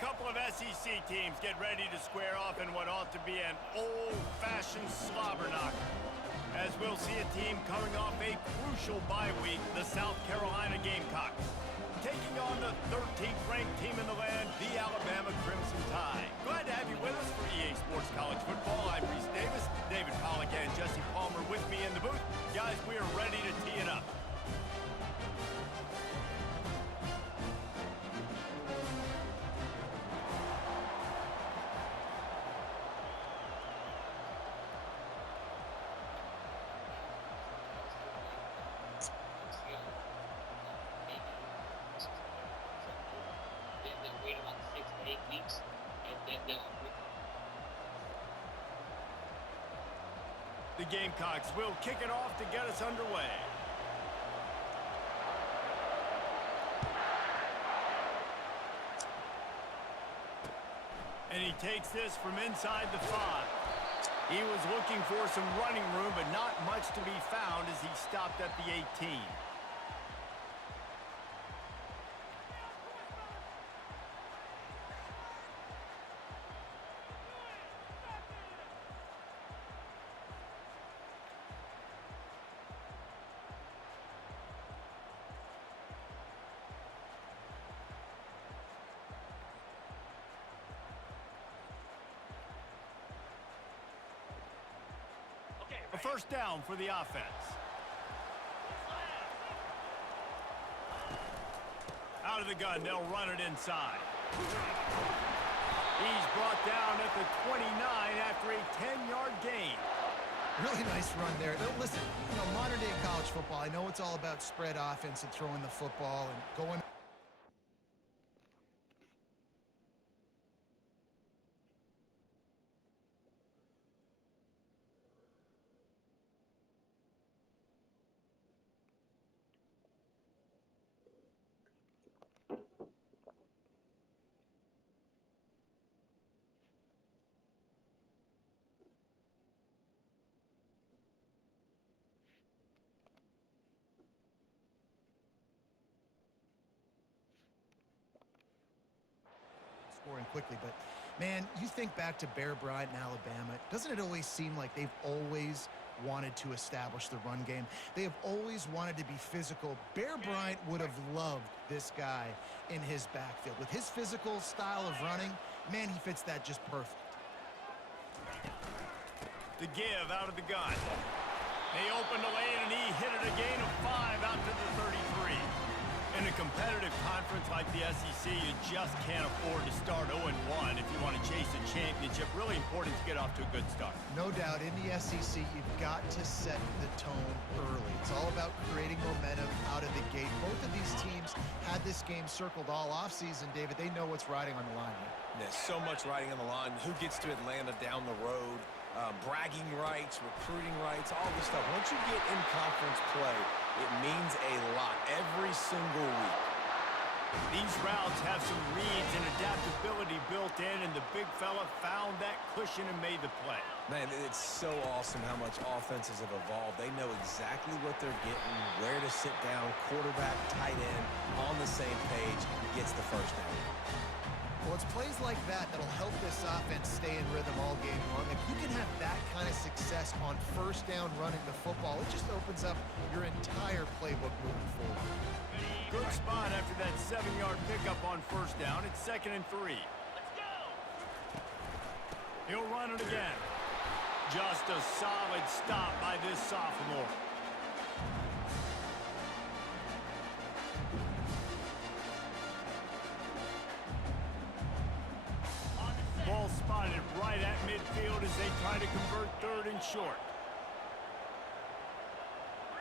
couple of SEC teams get ready to square off in what ought to be an old-fashioned slobber knocker. As we'll see a team coming off a crucial bye week, the South Carolina Gamecocks, taking on the 13th ranked team in the land, the Alabama Crimson Tide. Glad to have you with us for EA Sports College Football. I'm Reese Davis, David Pollack and Jesse Palmer with me in the booth. Guys, we are ready to tee it up. The Gamecocks will kick it off to get us underway. And he takes this from inside the 5. He was looking for some running room, but not much to be found as he stopped at the 18. A first down for the offense. Out of the gun, they'll run it inside. He's brought down at the 29 after a 10-yard gain. Really nice run there. Listen, modern day college football, I know it's all about spread offense and throwing the football and going. Scoring quickly, but man, you think back to Bear Bryant in Alabama, doesn't it always seem like they've always wanted to establish the run game? They have always wanted to be physical. Bear Bryant would have loved this guy in his backfield. With his physical style of running, man, he fits that just perfect. The give out of the gun. They opened the lane and he hit it a gain of 5 out to the 33. In a competitive conference like the SEC, you just can't afford to start 0-1 if you want to chase a championship. Really important to get off to a good start. No doubt, in the SEC, you've got to set the tone early. It's all about creating momentum out of the gate. Both of these teams had this game circled all offseason, David. They know what's riding on the line here. There's so much riding on the line. Who gets to Atlanta down the road? Bragging rights, recruiting rights, all this stuff. Once you get in conference play, it means a lot every single week. These routes have some reads and adaptability built in, and the big fella found that cushion and made the play. Man, it's so awesome how much offenses have evolved. They know exactly what they're getting, where to sit down, quarterback, tight end, on the same page, gets the first down. Well, it's plays like that that'll help this offense stay in rhythm all game long. If you can have that kind of success on first down running the football, it just opens up your entire playbook moving forward. Good spot after that 7-yard pickup on first down. It's 2nd and 3. Let's go! He'll run it again. Just a solid stop by this sophomore. Ball spotted right at midfield as they try to convert 3rd and short. 3:25.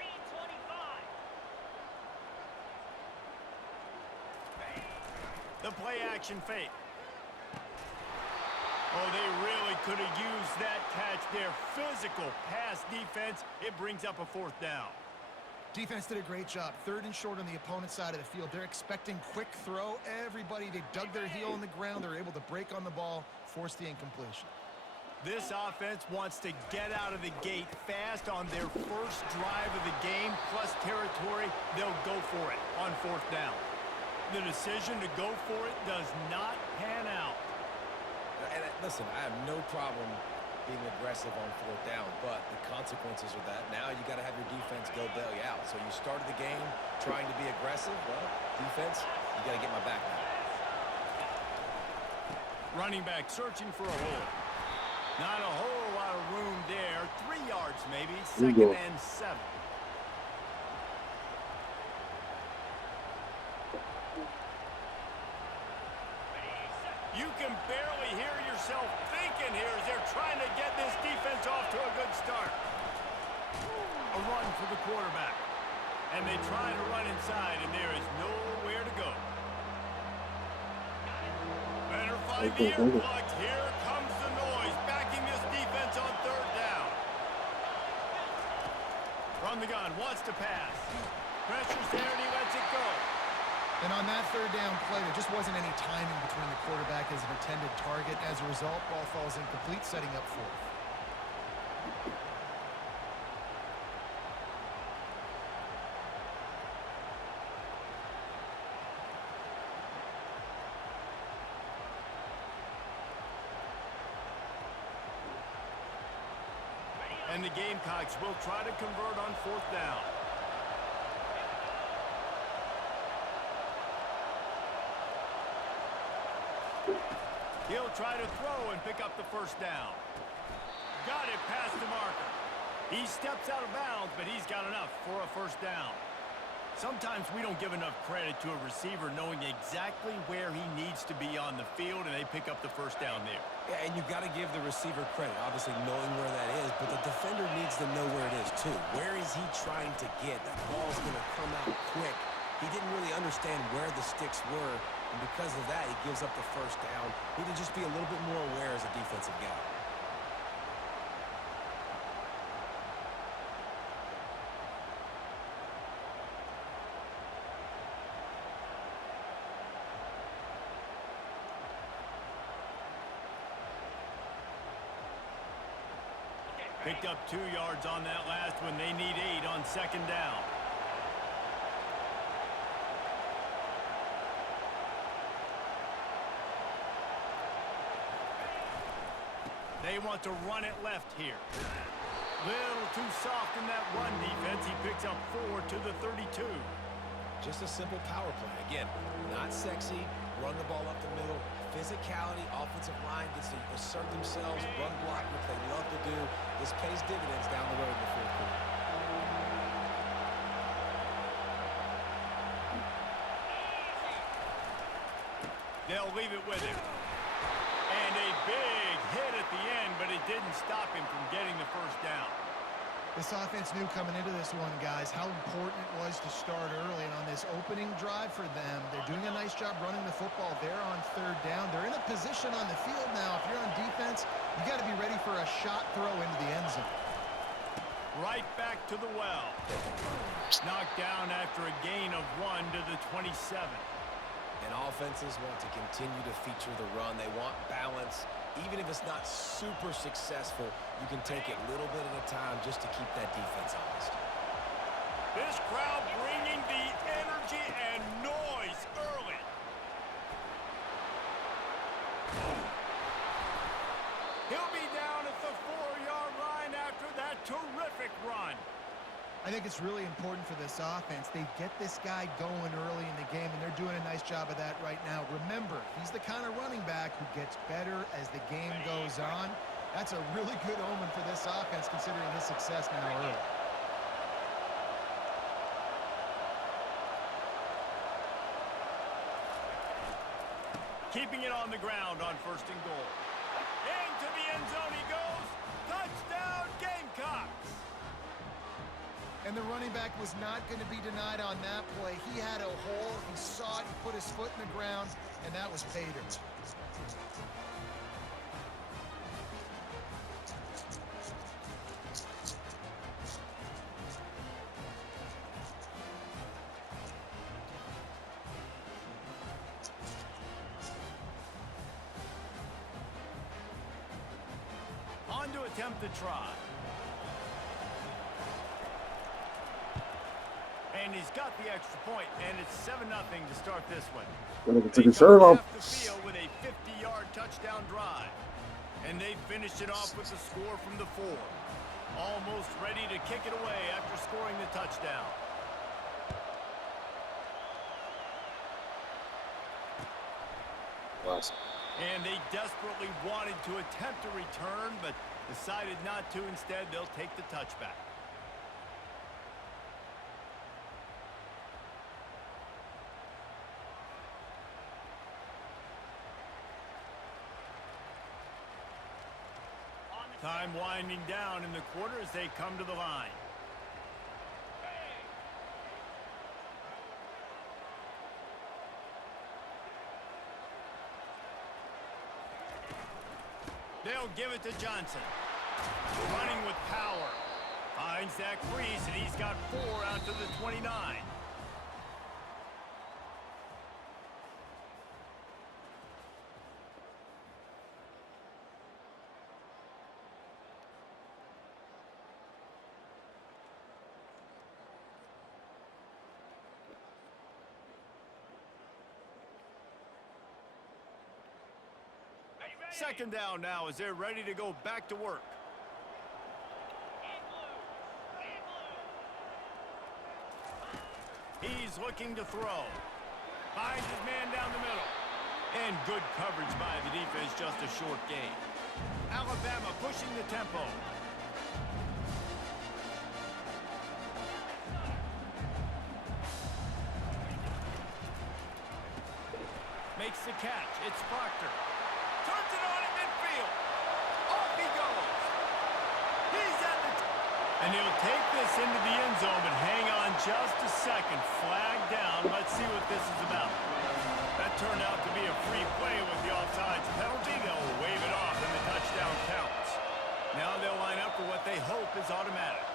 The play action fake. Oh, they really could have used that catch there. Physical pass defense. It brings up a 4th down. Defense did a great job. 3rd and short on the opponent's side of the field. They're expecting quick throw. Everybody, they dug their heel in the ground. They're able to break on the ball, force the incompletion. This offense wants to get out of the gate fast on their first drive of the game, plus territory. They'll go for it on 4th down. The decision to go for it does not pan out. listen, I have no problem being aggressive on fourth down, but the consequences are that now you got to have your defense go bail you out. So you started the game trying to be aggressive. Well, defense, you got to get my back now. Running back searching for a hole. Not a whole lot of room there. 3 yards maybe. Second and 7. You can barely hear yourself thinking here as they're trying to get this defense off to a good start. A run for the quarterback. And they try to run inside, and there is nowhere to go. Better find the earplugs. Here comes the noise, backing this defense on third down. From the gun, wants to pass. Pressure's there, and he lets it go. And on that third down play, there just wasn't any timing between the quarterback as an intended target. As a result, ball falls incomplete, setting up fourth. And the Gamecocks will try to convert on fourth down. He'll try to throw and pick up the first down. Got it past the marker. He steps out of bounds, but he's got enough for a first down. Sometimes we don't give enough credit to a receiver knowing exactly where he needs to be on the field, and they pick up the first down there. Yeah, and you've got to give the receiver credit, obviously knowing where that is, but the defender needs to know where it is too. Where is he trying to get? That ball's going to come out quick. He didn't really understand where the sticks were, and because of that, he gives up the first down. He need to just be a little bit more aware as a defensive guy. Picked up 2 yards on that last one. They need 8 on second down. They want to run it left here. Little too soft in that run defense. He picks up 4 to the 32. Just a simple power play. Again, not sexy. Run the ball up the middle. Physicality, offensive line gets to assert themselves, run block, which they love to do. This pays dividends down the road in the fourth quarter. They'll leave it with him. And a big hit at the end, but it didn't stop him from getting the first down. This offense knew coming into this one, guys, how important it was to start early. And on this opening drive for them, they're doing a nice job running the football there on third down. They're in a position on the field now. If you're on defense, you got to be ready for a shot throw into the end zone. Right back to the well. Knocked down after a gain of 1 to the 27. And offenses want to continue to feature the run. They want balance. Even if it's not super successful, you can take it little bit at a time just to keep that defense honest. This crowd bringing the energy and noise early. He'll be down at the 4-yard line after that terrific run. I think it's really important for this offense. They get this guy going early in the game, and they're doing a nice job of that right now. Remember, he's the kind of running back who gets better as the game goes on. That's a really good omen for this offense, considering his success now early. Keeping it on the ground on first and goal. Into the end zone he goes. Touchdown, Gamecocks. And the running back was not going to be denied on that play. He had a hole. He saw it. He put his foot in the ground, and that was pay dirt. On to attempt the try. And he's got the extra point, and it's 7-0 to start this one. Gonna get They to come serve off him. the field with a 50-yard touchdown drive. And they finished it off with the score from the 4. Almost ready to kick it away after scoring the touchdown. Awesome. And they desperately wanted to attempt a return, but decided not to. Instead, they'll take the touchback. Time winding down in the quarter as they come to the line. They'll give it to Johnson. Running with power. Finds that crease, and he's got 4 out to the 29. Second down now as they're ready to go back to work. He's looking to throw. Finds his man down the middle. And good coverage by the defense, just a short gain. Alabama pushing the tempo. Makes the catch. It's Proctor. Turns it on in midfield. Off he goes. He's at the... And he'll take this into the end zone, but hang on just a second. Flag down. Let's see what this is about. That turned out to be a free play with the offsides penalty. They'll wave it off, and the touchdown counts. Now they'll line up for what they hope is automatic.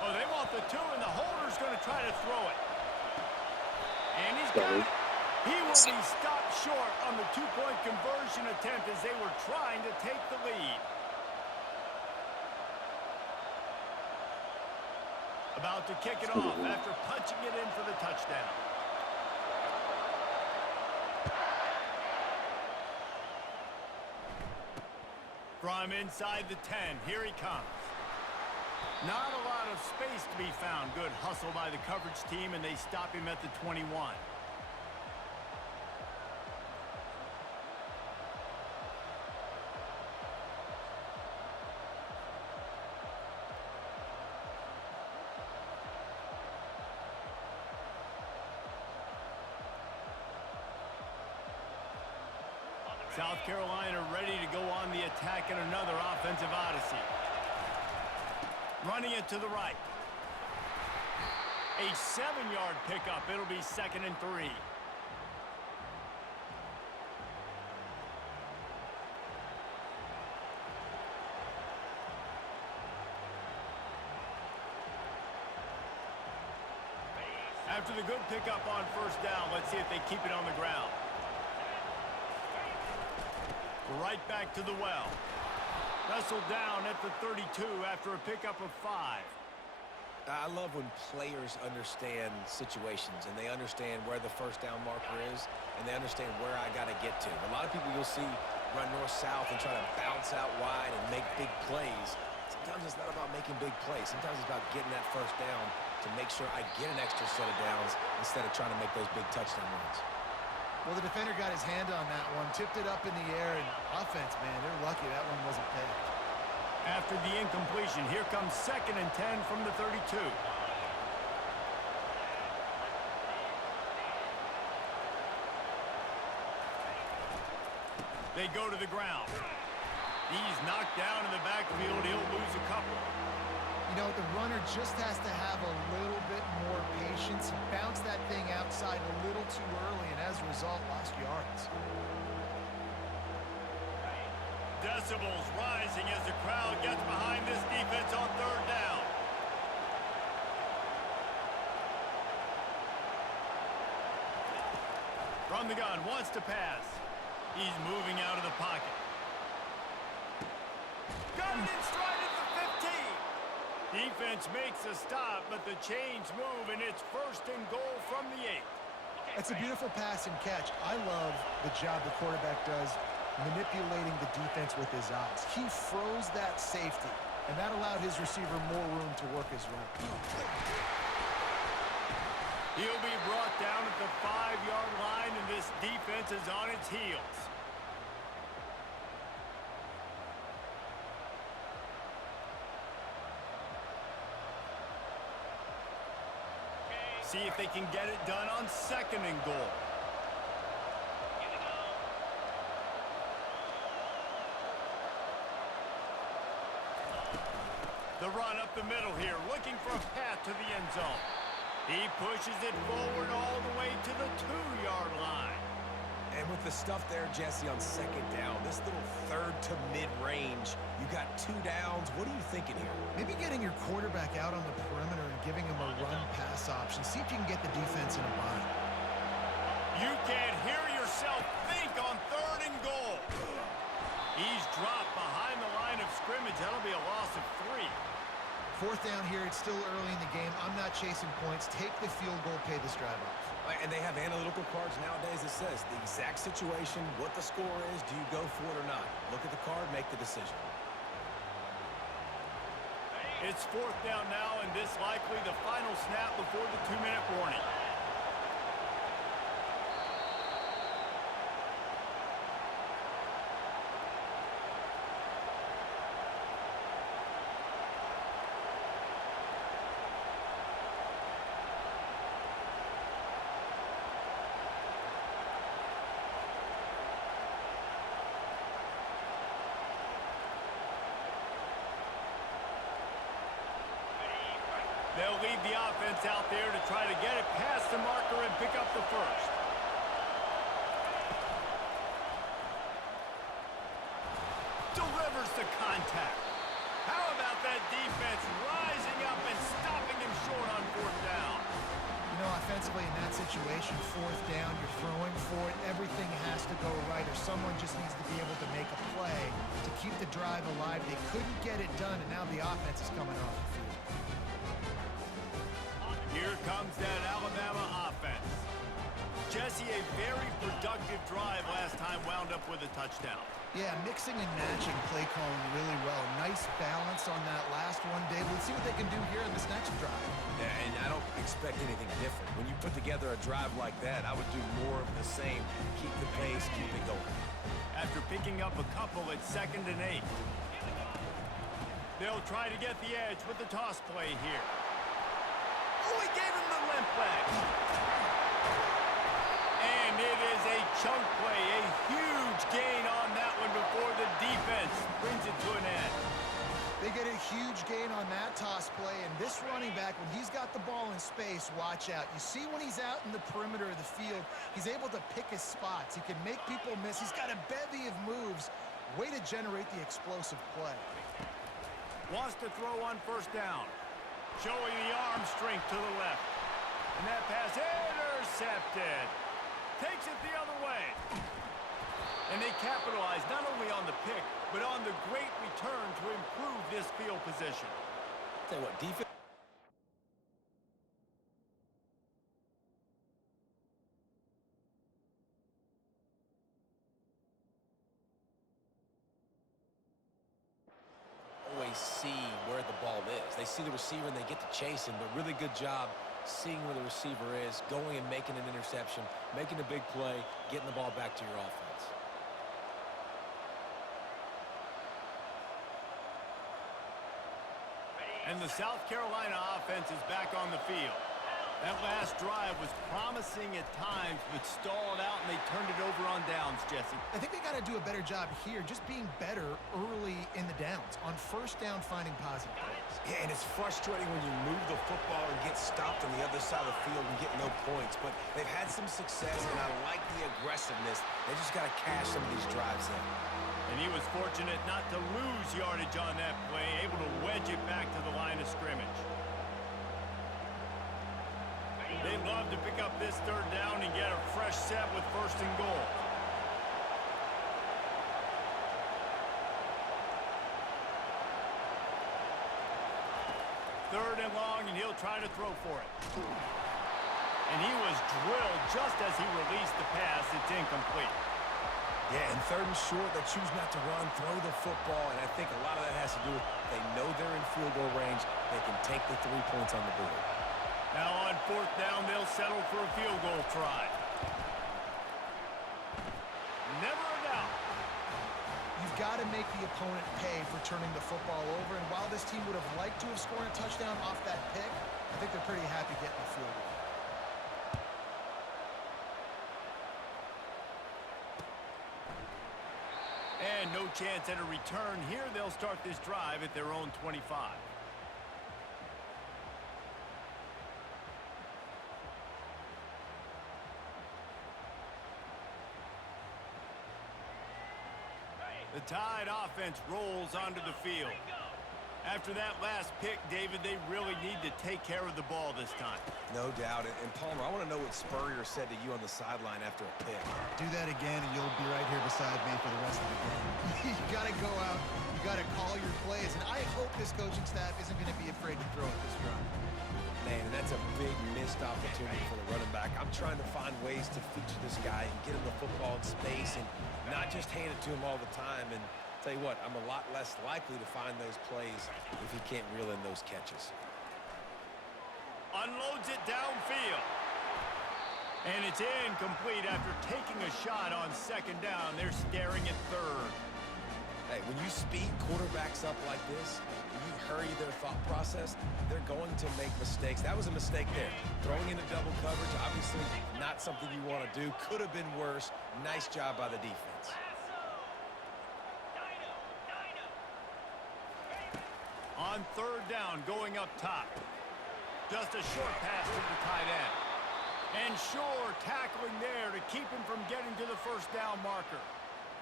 Oh, they want the 2, and the holder's going to try to throw it. And he's got it. He will be stopped short on the 2-point conversion attempt as they were trying to take the lead. About to kick it off after punching it in for the touchdown. From inside the 10, here he comes. Not a lot of space to be found. Good hustle by the coverage team, and they stop him at the 21. South Carolina ready to go on the attack in another offensive odyssey. Running it to the right. A 7-yard pickup. It'll be 2nd and 3. After the good pickup on 1st down, let's see if they keep it on the ground. Right back to the well. Wrestled down at the 32 after a pickup of 5. I love when players understand situations and they understand where the 1st down marker is and they understand where I got to get to. A lot of people you'll see run north-south and try to bounce out wide and make big plays. Sometimes it's not about making big plays. Sometimes it's about getting that 1st down to make sure I get an extra set of downs instead of trying to make those big touchdown runs. Well, the defender got his hand on that one, tipped it up in the air, and offense, man, they're lucky that one wasn't picked. After the incompletion, here comes 2nd and 10 from the 32. They go to the ground. He's knocked down in the backfield. He'll lose a couple. You know, the runner just has to have a little bit more patience. He bounced that thing outside a little too early, and as a result, lost yards. Decibels rising as the crowd gets behind this defense on 3rd down. From the gun, wants to pass. He's moving out of the pocket. Got it in stride at the 15. Defense makes a stop, but the chains move, and it's 1st and goal from the 8. That's a beautiful pass and catch. I love the job the quarterback does manipulating the defense with his eyes. He froze that safety, and that allowed his receiver more room to work his route. He'll be brought down at the 5-yard line, and this defense is on its heels. See if they can get it done on 2nd and goal. The run up the middle here, looking for a path to the end zone. He pushes it forward all the way to the 2-yard line. And with the stuff there, Jesse, on 2nd down, this little 3rd to mid-range, you got 2 downs. What are you thinking here? Maybe getting your quarterback out on the perimeter and giving him a run-pass option. See if you can get the defense in a bind. You can't hear yourself think on 3rd and goal. He's dropped behind the line of scrimmage. That'll be a loss of 3. 4th down here. It's still early in the game. I'm not chasing points. Take the field goal, pay this drive off. And they have analytical cards nowadays that says the exact situation, what the score is, do you go for it or not? Look at the card, make the decision. It's 4th down now, and this likely the final snap before the 2-minute warning. They'll lead the offense out there to try to get it past the marker and pick up the 1st. Delivers the contact. How about that defense rising up and stopping him short on 4th down? You know, offensively in that situation, 4th down, you're throwing for it. Everything has to go right, or someone just needs to be able to make a play to keep the drive alive. They couldn't get it done, and now the offense is coming off the field. Here comes that Alabama offense. Jesse, a very productive drive last time, wound up with a touchdown. Yeah, mixing and matching play calling really well. Nice balance on that last one, Dave. Let's see what they can do here in this next drive. Yeah, and I don't expect anything different. When you put together a drive like that, I would do more of the same. Keep the pace, keep it going. After picking up a couple at 2nd and 8. They'll try to get the edge with the toss play here. Oh, he gave him the limp leg. And it is a chunk play, a huge gain on that one before the defense brings it to an end. They get a huge gain on that toss play, and this running back, when he's got the ball in space, watch out. You see when he's out in the perimeter of the field, he's able to pick his spots. He can make people miss. He's got a bevy of moves. Way to generate the explosive play. Wants to throw on 1st down. Showing the arm strength to the left. And that pass intercepted. Takes it the other way. And they capitalize not only on the pick, but on the great return to improve this field position. Tell you what, defense. Always see where the ball is. They see the receiver and they get to chase him, but really good job seeing where the receiver is, going and making an interception, making a big play, getting the ball back to your offense. And the South Carolina offense is back on the field. That last drive was promising at times, but stalled out, and they turned it over on downs, Jesse. I think they got to do a better job here, just being better early in the downs. On 1st down, finding positive plays. Yeah, and it's frustrating when you move the football and get stopped on the other side of the field and get no points. But they've had some success, and I like the aggressiveness. They just got to cash some of these drives in. And he was fortunate not to lose yardage on that play, able to wedge it back to the line of scrimmage. They'd love to pick up this 3rd down and get a fresh set with 1st and goal. Third and long, and he'll try to throw for it. And he was drilled just as he released the pass. It's incomplete. Yeah, and third and short, they choose not to run, throw the football, and I think a lot of that has to do with they know they're in field goal range. They can take the 3 points on the board. Now on fourth down, they'll settle for a field goal try. Never a doubt. You've got to make the opponent pay for turning the football over, and while this team would have liked to have scored a touchdown off that pick, I think they're pretty happy getting the field goal. And no chance at a return here. They'll start this drive at their own 25. The Tide offense rolls onto the field. After that last pick, David, they really need to take care of the ball this time. No doubt. And Palmer, I want to know what Spurrier said to you on the sideline after a pick. Do that again, and you'll be right here beside me for the rest of the game. You got to go out. You got to call your plays. And I hope this coaching staff isn't going to be afraid to throw at this drive. Man, that's a big missed opportunity for the running back. I'm trying to find ways to feature this guy and get him the football in space and not just hand it to him all the time. And tell you what, I'm a lot less likely to find those plays if he can't reel in those catches. Unloads it downfield. And it's incomplete after taking a shot on second down. They're staring at third. Hey, when you speed quarterbacks up like this, when you hurry their thought process, they're going to make mistakes. That was a mistake there. Throwing into double coverage, obviously not something you want to do. Could have been worse. Nice job by the defense. On third down, going up top. Just a short pass to the tight end. And Shore tackling there to keep him from getting to the first down marker.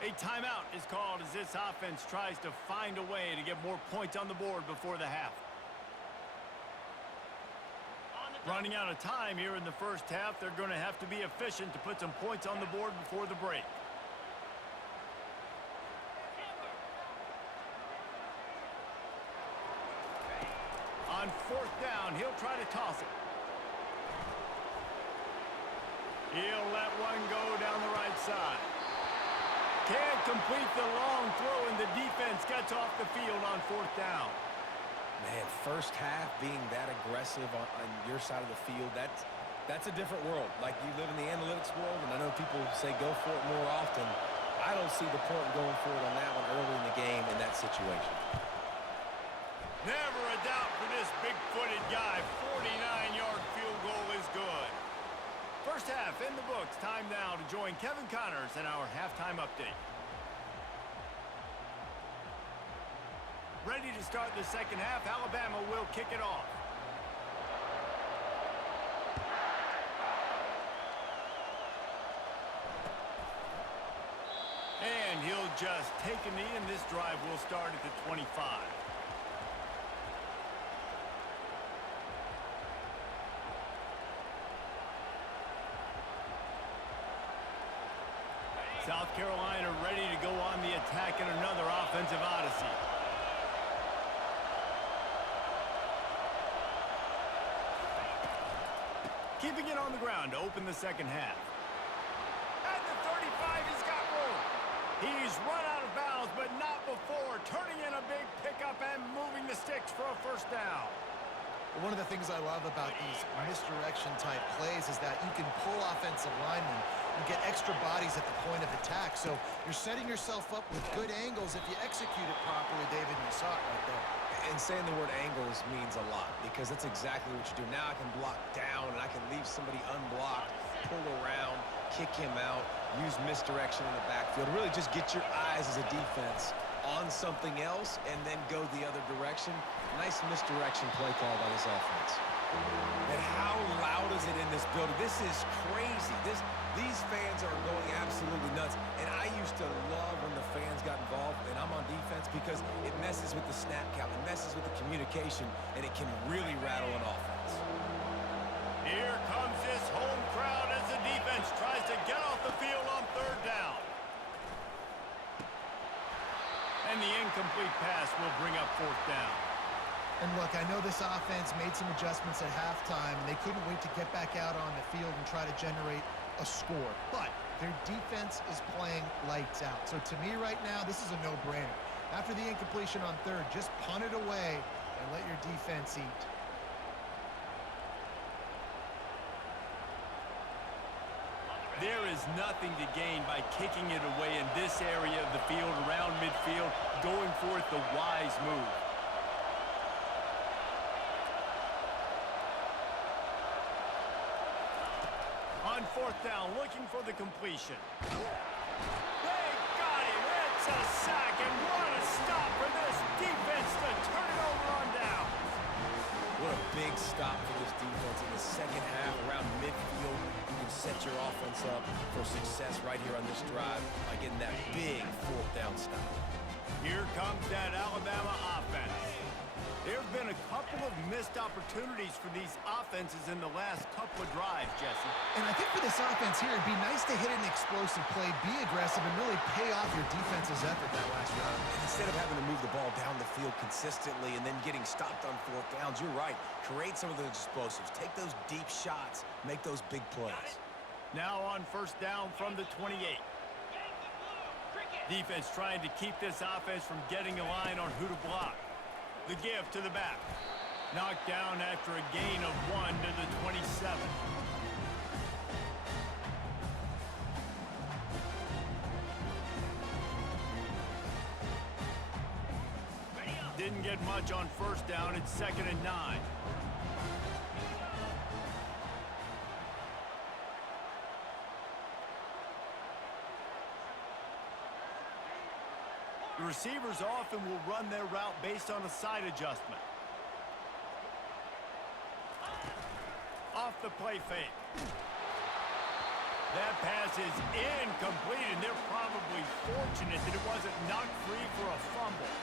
A timeout is called as this offense tries to find a way to get more points on the board before the half. Running out of time here in the first half, they're going to have to be efficient to put some points on the board before the break. On fourth down, he'll try to toss it. He'll let one go down the right side. Can't complete the long throw, and the defense gets off the field on fourth down. Man, first half being that aggressive on your side of the field, that's a different world. Like, you live in the analytics world, and I know people say go for it more often. I don't see the point in going for it on that one early in the game in that situation. Never a doubt for this big-footed guy. 49-yard field goal is good. First half in the books. Time now to join Kevin Connors in our halftime update. Ready to start the second half. Alabama will kick it off. And he'll just take a knee, and this drive will start at the 25. South Carolina ready to go on the attack in another offensive odyssey. Keeping it on the ground to open the second half. At the 35, he's got room. He's run out of bounds, but not before. Turning in a big pickup and moving the sticks for a first down. One of the things I love about these misdirection-type plays is that you can pull offensive linemen and get extra bodies at the point of attack. So you're setting yourself up with good angles if you execute it properly, David, and you saw it right there. And saying the word angles means a lot because that's exactly what you do. Now I can block down, and I can leave somebody unblocked, pull around, kick him out, use misdirection in the backfield. Really just get your eyes as a defense on something else and then go the other direction. Nice misdirection play call by this offense. And how loud is it in this building? This is crazy. These fans are going absolutely nuts. And I used to love when the fans got involved, and I'm on defense because it messes with the snap count, it messes with the communication, and it can really rattle an offense. Here comes this home crowd as the defense tries to get off the field on third down. And the incomplete pass will bring up fourth down. And look, I know this offense made some adjustments at halftime, and they couldn't wait to get back out on the field and try to generate a score. But Their defense is playing lights out. So to me right now, this is a no-brainer. After the incompletion on third, just punt it away and let your defense eat. There is nothing to gain by kicking it away in this area of the field around midfield, going for it the wise move. On fourth down, looking for the completion. They got him. It's a sack, and what a stop for this defense to turn it over on down. What a big stop for this defense in the second half around midfield. You can set your offense up for success right here on this drive by getting that big fourth down stop. Here comes that Alabama offense. There have been a couple of missed opportunities for these offenses in the last couple of drives, Jesse. And I think for this offense here, it'd be nice to hit an explosive play, be aggressive, and really pay off your defense's effort that last drive. Instead of having to move the ball down the field consistently and then getting stopped on fourth downs, you're right. Create some of those explosives. Take those deep shots. Make those big plays. Now on first down from the 28. Defense trying to keep this offense from getting a line on who to block. The give to the back. Knocked down after a gain of 1 to the 27. Didn't get much on first down. It's 2nd and 9. The receivers often will run their route based on a side adjustment. Off the play fake. That pass is incomplete, and they're probably fortunate that it wasn't knocked free for a fumble.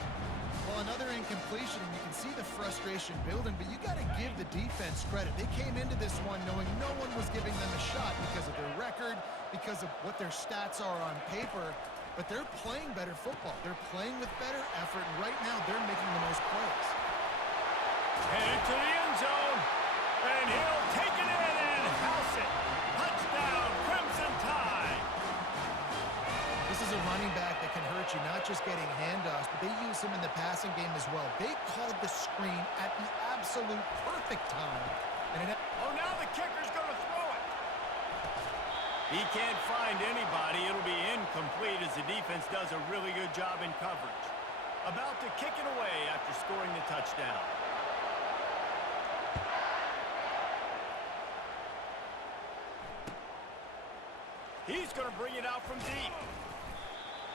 Well, another incompletion, and you can see the frustration building, but you got to give the defense credit. They came into this one knowing no one was giving them a shot because of their record, because of what their stats are on paper, but they're playing better football. They're playing with better effort, and right now they're making the most plays. Headed to the end zone, and he'll take it in and house it. Touchdown, Crimson Tide. This is a running back that can hurt you, not just getting handoffs, but they use him in the passing game as well. They called the screen at the absolute perfect time. And oh, now the kicker's going to throw it. He can't find anybody. It'll be incomplete as the defense does a really good job in coverage. About to kick it away after scoring the touchdown. He's going to bring it out from deep.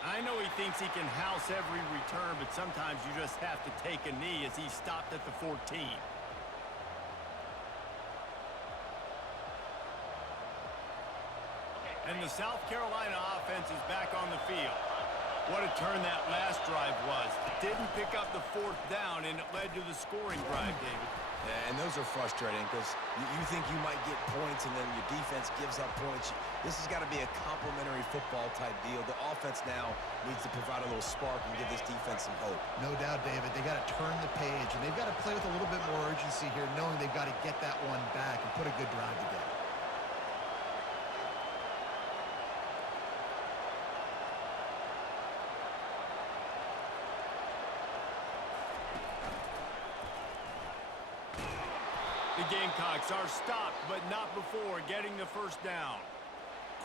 I know he thinks he can house every return, but sometimes you just have to take a knee as he stopped at the 14. And the South Carolina offense is back on the field. What a turn that last drive was. Didn't pick up the fourth down, and it led to the scoring drive, David. Yeah, and those are frustrating because you think you might get points and then your defense gives up points. This has got to be a complementary football type deal. The offense now needs to provide a little spark and give this defense some hope. no doubt, David, they got to turn the page, and they've got to play with a little bit more urgency here, knowing they've got to get that one back and put a good drive together. The Gamecocks are stopped, but not before getting the first down.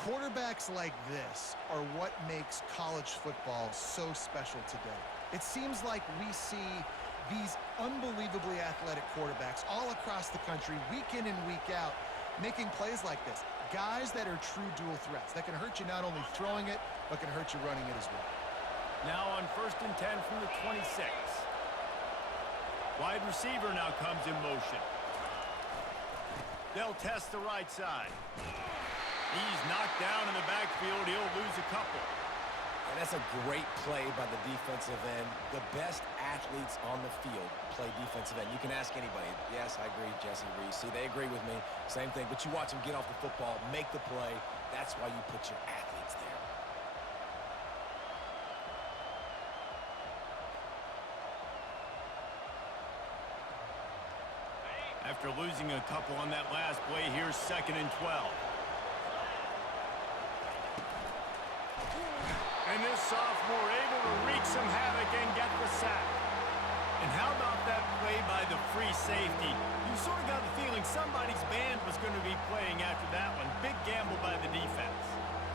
Quarterbacks like this are what makes college football so special today. It seems like we see these unbelievably athletic quarterbacks all across the country, week in and week out, making plays like this. Guys that are true dual threats, that can hurt you not only throwing it, but can hurt you running it as well. Now on 1st and 10 from the 26. Wide receiver now comes in motion. They'll test the right side. He's knocked down in the backfield. He'll lose a couple. And that's a great play by the defensive end. The best athletes on the field play defensive end. You can ask anybody. Yes, I agree, Jesse Reese. See, they agree with me. Same thing. But you watch them get off the football, make the play. That's why you put your athletes there. After losing a couple on that last play, here's 2nd and 12. sophomore able to wreak some havoc and get the sack. And how about that play by the free safety? You sort of got the feeling somebody's band was going to be playing after that one. Big gamble by the defense.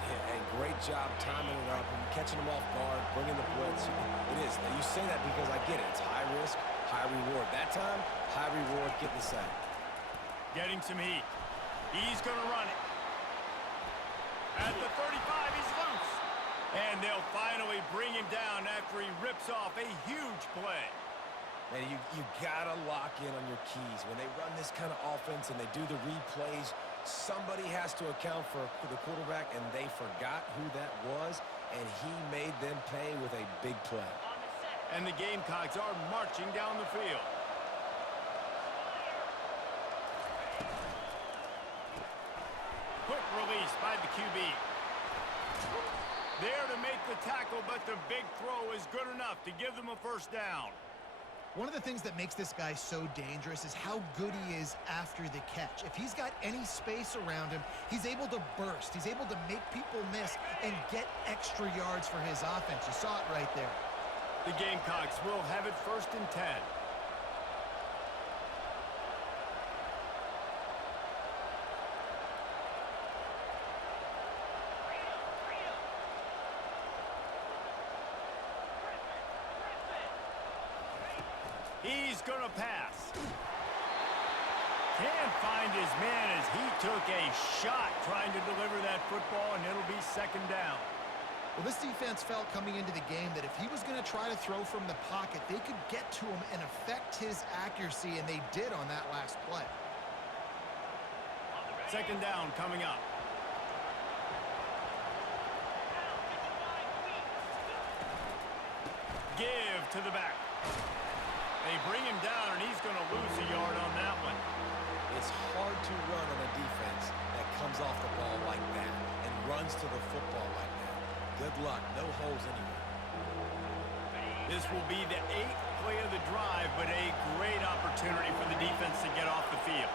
Yeah, and great job timing it up and catching them off guard, bringing the blitz. It is. Now, you say that because I get it. It's high risk, high reward. That time, high reward, getting the sack. Getting some heat. He's going to run it. At the 35, he's loose. And they'll finally bring him down after he rips off a huge play. Man, you got to lock in on your keys. When they run this kind of offense and they do the replays, somebody has to account for the quarterback, and they forgot who that was, and he made them pay with a big play. And the Gamecocks are marching down the field. Quick release by the QB. There to make the tackle, but the big throw is good enough to give them a first down. One of the things that makes this guy so dangerous is how good he is after the catch. If he's got any space around him, he's able to burst. He's able to make people miss and get extra yards for his offense. You saw it right there. The Gamecocks will have it 1st and 10. He's going to pass. Can't find his man as he took a shot trying to deliver that football, and it'll be 2nd down. Well, this defense felt coming into the game that if he was going to try to throw from the pocket, they could get to him and affect his accuracy, and they did on that last play. 2nd down coming up. Give to the back. They bring him down, and he's going to lose a yard on that one. It's hard to run on a defense that comes off the ball like that and runs to the football like that. Good luck. No holes anywhere. This will be the 8th play of the drive, but a great opportunity for the defense to get off the field.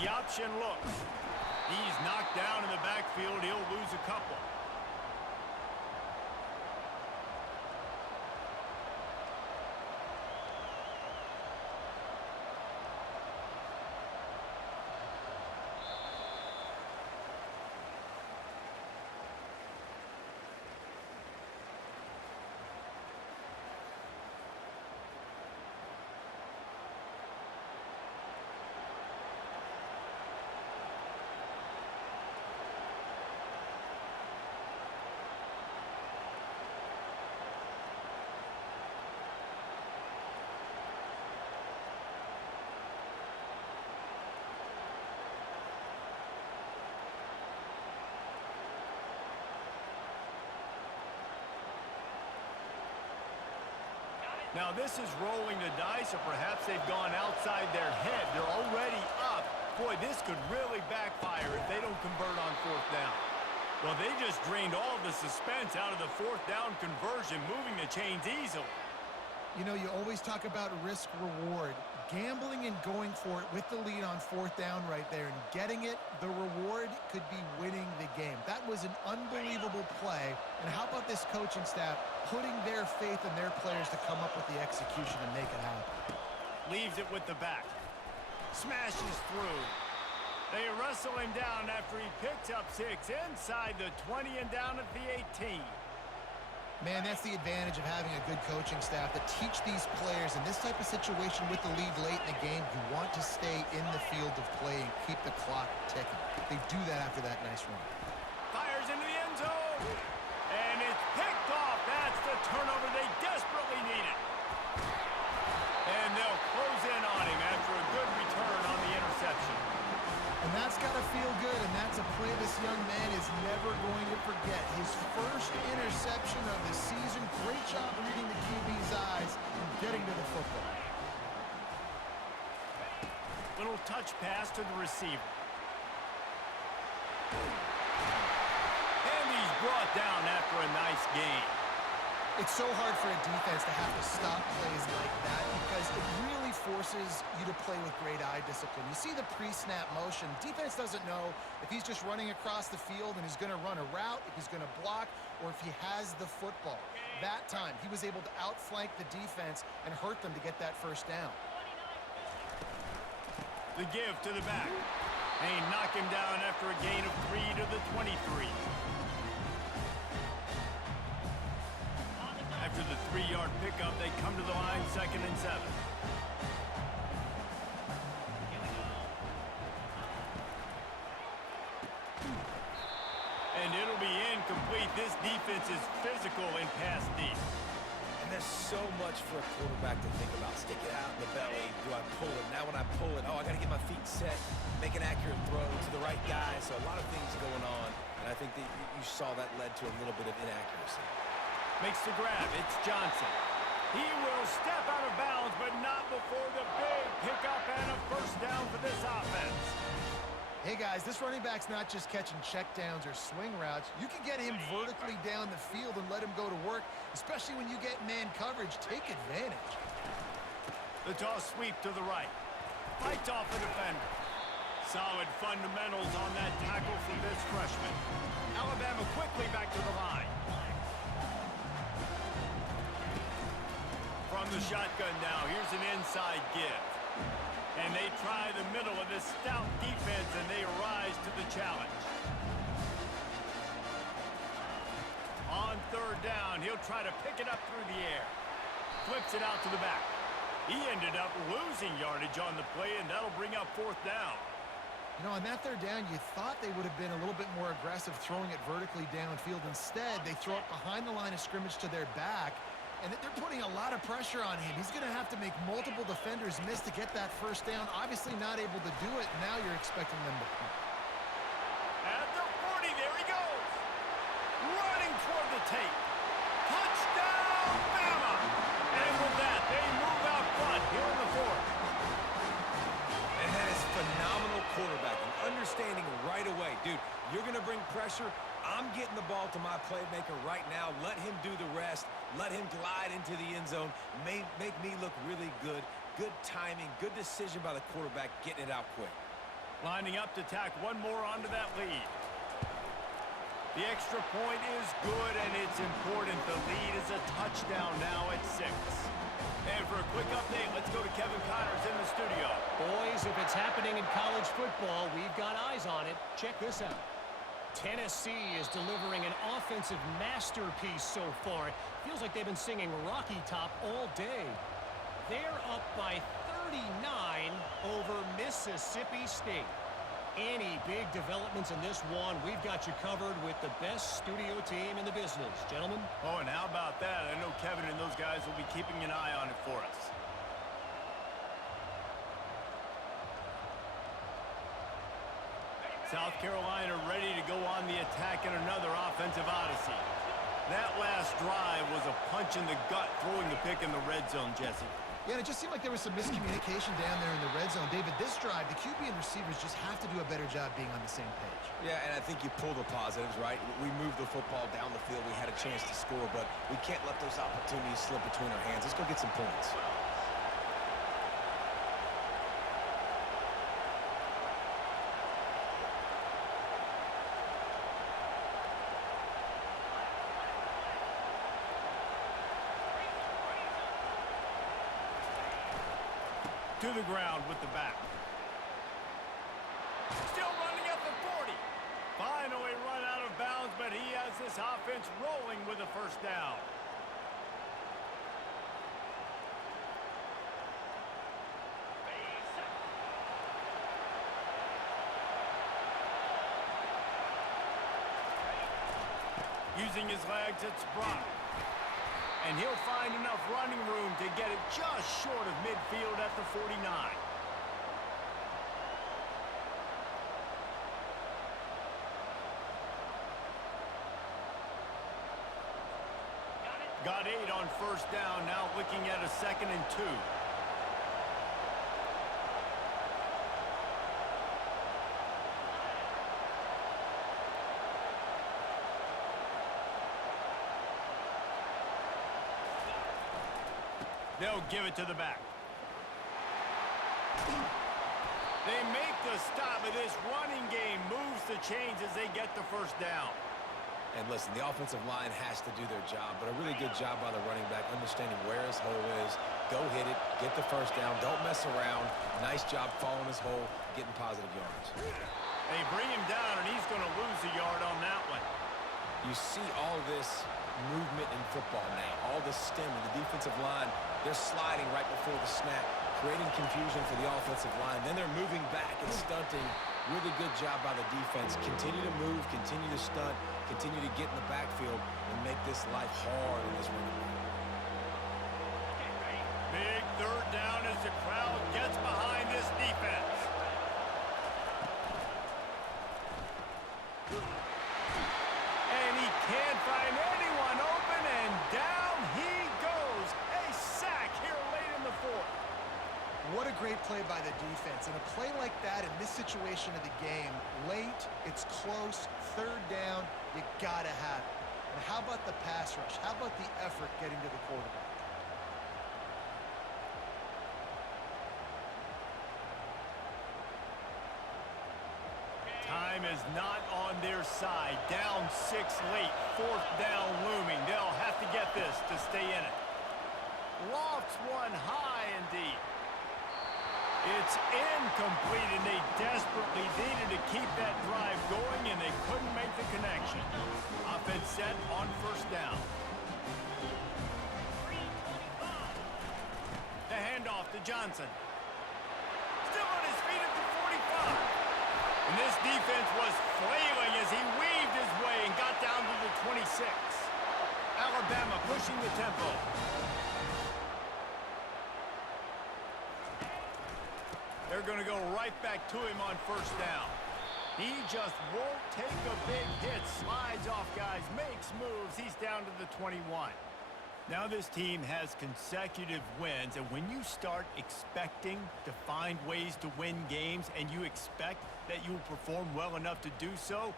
The option look. He's knocked down in the backfield. He'll lose a couple. Now this is rolling the dice, or perhaps they've gone outside their head. They're already up. Boy, this could really backfire if they don't convert on 4th down. Well, they just drained all the suspense out of the 4th down conversion, moving the chains easily. You know, you always talk about risk-reward. Gambling and going for it with the lead on 4th down right there and getting it, the reward could be winning the game. That was an unbelievable play. And how about this coaching staff putting their faith in their players to come up with the execution and make it happen? Leaves it with the back. Smashes through. They wrestle him down after he picks up 6 inside the 20 and down at the 18. Man, that's the advantage of having a good coaching staff to teach these players in this type of situation with the lead late in the game. You want to stay in the field of play and keep the clock ticking. They do that after that nice run. Fires into the end zone. And it's picked off. That's the turnover they desperately needed. And they'll close in on him after a good return on the interception. And that's got to feel good, and that's a play this young man is never going to forget. His first interception of the season. Great job reading the QB's eyes and getting to the football. Little touch pass to the receiver. And he's brought down after a nice gain. It's so hard for a defense to have to stop plays like that because it really forces you to play with great eye discipline. You see the pre-snap motion. Defense doesn't know if he's just running across the field and he's going to run a route, if he's going to block, or if he has the football. That time, he was able to outflank the defense and hurt them to get that first down. The give to the back. They knock him down after a gain of 3 to the 23. After the 3-yard pickup, they come to the line, 2nd and 7. And it'll be incomplete. This defense is physical in pass deep. And there's so much for a quarterback to think about. Stick it out in the belly. Do I pull it? Now when I pull it, I got to get my feet set, make an accurate throw to the right guy. So a lot of things going on. And I think that you saw that led to a little bit of inaccuracy. Makes the grab. It's Johnson. He will step out of bounds, but not before the big pickup and a first down for this offense. Hey, guys, this running back's not just catching checkdowns or swing routes. You can get him vertically down the field and let him go to work, especially when you get man coverage. Take advantage. The toss sweep to the right. Fights off the defender. Solid fundamentals on that tackle from this freshman. Alabama quickly back to the line. From the shotgun now, here's an inside give. And they try the middle of this stout defense, and they rise to the challenge. On 3rd down, he'll try to pick it up through the air. Flips it out to the back. He ended up losing yardage on the play, and that'll bring up 4th down. You know, on that 3rd down, you thought they would have been a little bit more aggressive throwing it vertically downfield. Instead, they throw it behind the line of scrimmage to their back, and they're putting a lot of pressure on him. He's going to have to make multiple defenders miss to get that first down. Obviously not able to do it. Now you're expecting them to punt. At the 40, there he goes. Running toward the tape. Touchdown, Bama! And with that, they move out front here in the 4th. And that is phenomenal quarterbacking. Understanding right away. Dude, you're going to bring pressure. I'm getting the ball to my playmaker right now. Let him do the rest. Let him glide into the end zone. Make me look really good. Good timing. Good decision by the quarterback getting it out quick. Lining up to tack one more onto that lead. The extra point is good, and it's important. The lead is a touchdown now at 6. And for a quick update, let's go to Kevin Connors in the studio. Boys, if it's happening in college football, we've got eyes on it. Check this out. Tennessee is delivering an offensive masterpiece so far. It feels like they've been singing Rocky Top all day. They're up by 39 over Mississippi State. Any big developments in this one, we've got you covered with the best studio team in the business. Gentlemen? Oh, and how about that? I know Kevin and those guys will be keeping an eye on it for us. South Carolina ready to go on the attack in another offensive odyssey. That last drive was a punch in the gut, throwing the pick in the red zone, Jesse. Yeah, and it just seemed like there was some miscommunication down there in the red zone. David, this drive, the QB and receivers just have to do a better job being on the same page. Yeah, and I think you pull the positives, right? We moved the football down the field. We had a chance to score, but we can't let those opportunities slip between our hands. Let's go get some points. To the ground with the back. Still running at the 40. Finally run out of bounds, but he has this offense rolling with a first down. Using his legs, it's Brock. And he'll find enough running room to get it just short of midfield at the 49. Got 8 on first down, now looking at a 2nd and 2. They'll give it to the back. They make the stop, but this running game moves the chains as they get the first down. And listen, the offensive line has to do their job, but a really good job by the running back, understanding where his hole is. Go hit it, get the first down, don't mess around. Nice job following his hole, getting positive yards. They bring him down, and he's going to lose a yard on that one. You see all this movement in football now, all the stem and the defensive line. They're sliding right before the snap, creating confusion for the offensive line. Then they're moving back and stunting. Really good job by the defense. Continue to move, continue to stunt, continue to get in the backfield and make this life hard in this running back. Big third down as the crowd gets behind this defense. And he can't find anyone open, and down he goes. A sack here late in the fourth. What a great play by the defense. And a play like that in this situation of the game, late, it's close, third down, you got to have it. And how about the pass rush? How about the effort getting to the quarterback? Time is not on their side. Down 6 late. Fourth down looming. They'll have to get this to stay in it. Lofts one high and deep. It's incomplete, and they desperately needed to keep that drive going, and they couldn't make the connection. Offense set on first down. The handoff to Johnson. Still on his feet at the 45. And this defense was flailing as he weaved his way and got down to the 26. Alabama pushing the tempo. They're going to go right back to him on first down. He just won't take a big hit. Slides off guys, makes moves. He's down to the 21. Now this team has consecutive wins, and when you start expecting to find ways to win games and you expect that you will perform well enough to do so,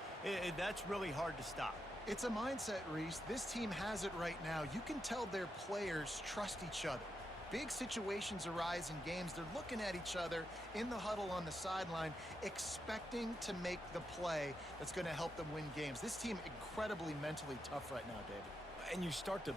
that's really hard to stop. It's a mindset, Reese. This team has it right now. You can tell their players trust each other. Big situations arise in games. They're looking at each other in the huddle on the sideline, expecting to make the play that's going to help them win games. This team incredibly mentally tough right now, David. And you start to